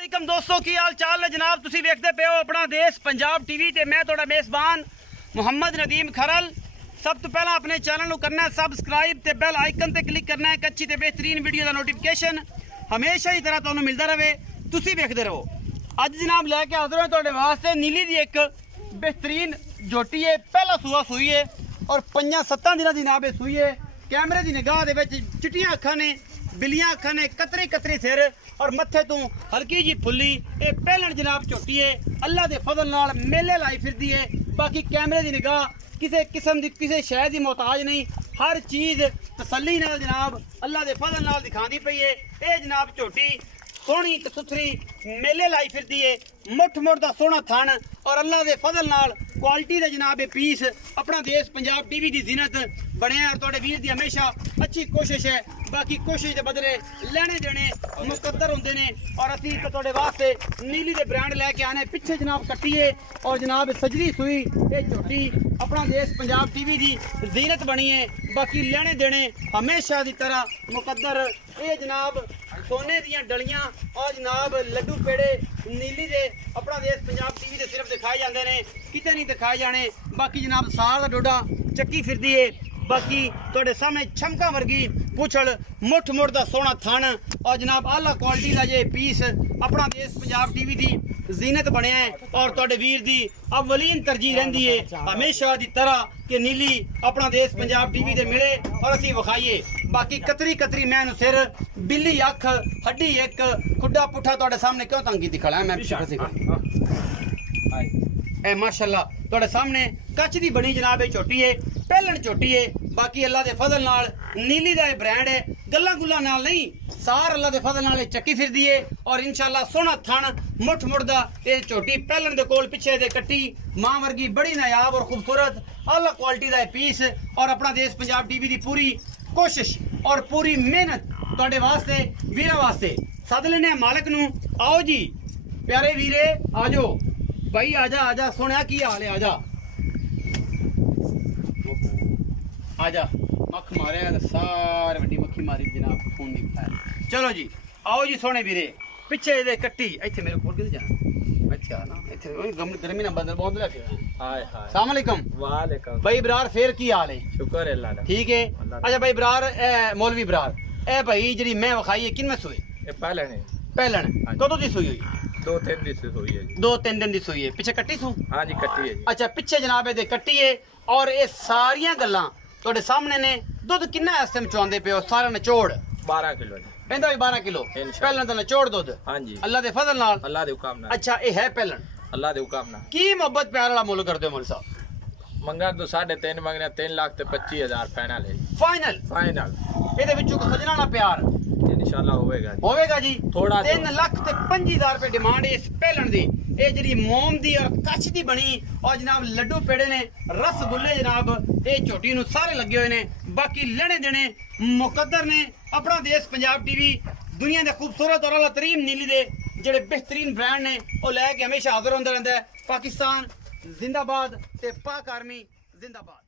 वालेकुम दोस्तों की हाल चाल है जनाब। तुसी देखते पे हो अपना देश पंजाब टीवी ते मैं थोड़ा मेज़बान मुहम्मद नदीम खरल। सब तो पहला अपने चैनल को करना है सबसक्राइब ते बेल आइकन ते क्लिक करना है एक अच्छी ते बेहतरीन वीडियो का नोटिफिकेशन हमेशा ही तरह तुहानू मिलता रहे। तुसी देखते रहो। अज जनाब लैके हाजिर हो तुहाडे वास्ते नीली दी एक बेहतरीन झोटी है। पहला सूआ सूई है और 5-7 दिनों की जनाब सूई है। कैमरे की निगाह दे विच चिट्टियां अखां ने, बिलियां अखां ने, कतरे कतरे सिर और मत्थे तू हल्की जी फुल्ली। ये पहलन जनाब झोटी है। अल्लाह के फजल नाल मेले लाई फिरदी है। बाकी कैमरे की निगाह किसी किस्म की किसी शय की मोहताज नहीं, हर चीज़ तसल्ली नाल जनाब अल्लाह के फजल नाल दिखाती पई है। ये जनाब झोटी सोहनी ते सुथरी मेले लाई फिरदी है। मुठ मुठ दा सोहना थन और अल्लाह के फजल नाल क्वालिटी दे जनाब पीस अपना देश पंजाब टीवी की जीनत बने और तुहाडे वीर दी हमेशा अच्छी कोशिश है। बाकी कोशिश के बदले लेने देने मुकद्दर होंदे ने और असीं तुहाडे वास्ते नीली दे ब्रांड लैके आने। पिछे जनाब कट्टी है और जनाब सजरी सुई ये झोटी अपना देश पंजाब टीवी की जीनत बनी है। बाकी लेने देने हमेशा की तरह मुकद्दर। ये जनाब सोने दियां डलियां और जनाब लड्डू पेड़े नीली दे अपना देश पंजाब टीवी से सिर्फ दिखाए जाते हैं, किते नहीं दिखाए जाने। बाकी जनाब साग का डोडा चक्की फिरदी है। बाकी तुहाडे सामने छमका वर्गी पुछड़ मुठ मुठ दा सोहना थन और जनाब आला क्वालिटी का ये पीस अपना देश पंजाब टीवी की जीनत बनया है और तुहाडे वीर दी अवलीन तरजीह रहिंदी है हमेशा की तरह कि नीली अपना देश पंजाब टीवी ते मिले और असीं विखाइए। बाकी कतरी कतरी मैनू सिर, बिल्ली अख, हड्डी एक, खुड्डा पुट्ठा तुहाडे सामने क्यों तंगी दिखा मैं ए माशाअल्लाह तुहाडे सामने कच दी बनी जनाब झोटी है। पहलन झोटी है। बाकी अल्लाह के फजल नाल नीली दा ब्रांड है। गल्ला गुल्ला नाल नहीं, सार अल्लाह के फजल नाल चक्की फिरदी है और इंशाअल्लाह सोहना थन मुठ मुड़दा ये झोटी पहलन दे कोल पिछे दे कट्टी मां वर्गी बड़ी नायाब और खूबसूरत आला क्वालिटी दा पीस और अपना देश पंजाब टीवी की पूरी कोशिश और पूरी मेहनत तुहाडे वास्ते वीरां वास्ते सद लेने मालिक नू। आओ जी प्यारे वीरे आजो भाई आजा आजा सुनिया की हाल है आजा आजा मख मारे सारे वड्डी मक्खी मारी जनाब खून नहीं खाया। चलो जी आओ जी सोने वीरे पिछे दे कट्टी इत्थे मेरे कोल किते जाना अच्छा ना इत्थे गर्मी ना बदल बहुत लगे। हाय हाय अस्सलाम वालेकुम। वालेकुम भाई बरार फेर की हाल है? शुक्र है अल्लाह दा ठीक है। अच्छा भाई बरार मौलवी बरार ए भाई जी मैं वखाई है किन में सोए ए पहलन कदों दी सोई हुई? 2-3 दिन से हुई है जी। 2-3 दिन दी सोई है। पिछे कट्टी सू? हाँ जी कट्टी है जी। अच्छा पिछे जनाब दे कट्टी है और ये सारियां गल्लां तुहाडे सामने ने। दुध किन्ना इस टाइम चुआंदे पे हो? सारा निचोड़ 12 किलो जी। पैंदा भी 12 किलो पहलन दा निचोड़ दुध? हाँ जी अल्लाह दे फजल नाल। अल्लाह दे हुक्म नाल। अच्छा ये है पहलन अल्लाह दे हुक्म नाल। की मोहब्बत प्यार वाला मुल करदे हो मौलवी साहब? मंगा तो 3.5 मंगने 3 लाख ते 25,000 फाइनल है। फाइनल ਇਹਦੇ ਵਿੱਚੋਂ ਕੋ ਸਜਣਾ ਨਾ ਪਿਆਰ इंशाल्लाह होवेगा जी। थोड़ा 3 लाख ते 25,000 रुपए डिमांड है इस पहलन दी। ये जी मोम दी और कच्छ दी बनी और जनाब लड्डू पेड़े ने रसगुल्ले जनाब ये झोटी नू सारे लगे हुए ने। बाकी लेने देने मुकद्दर ने। अपना देश पंजाब टीवी दुनिया के खूबसूरत और अला तरीन नीली दे जेडे बेहतरीन ब्रांड ने वो लैके हमेशा हाजिर होंदा रहंदा है। पाकिस्तान जिंदाबाद ते पाक आर्मी जिंदाबाद।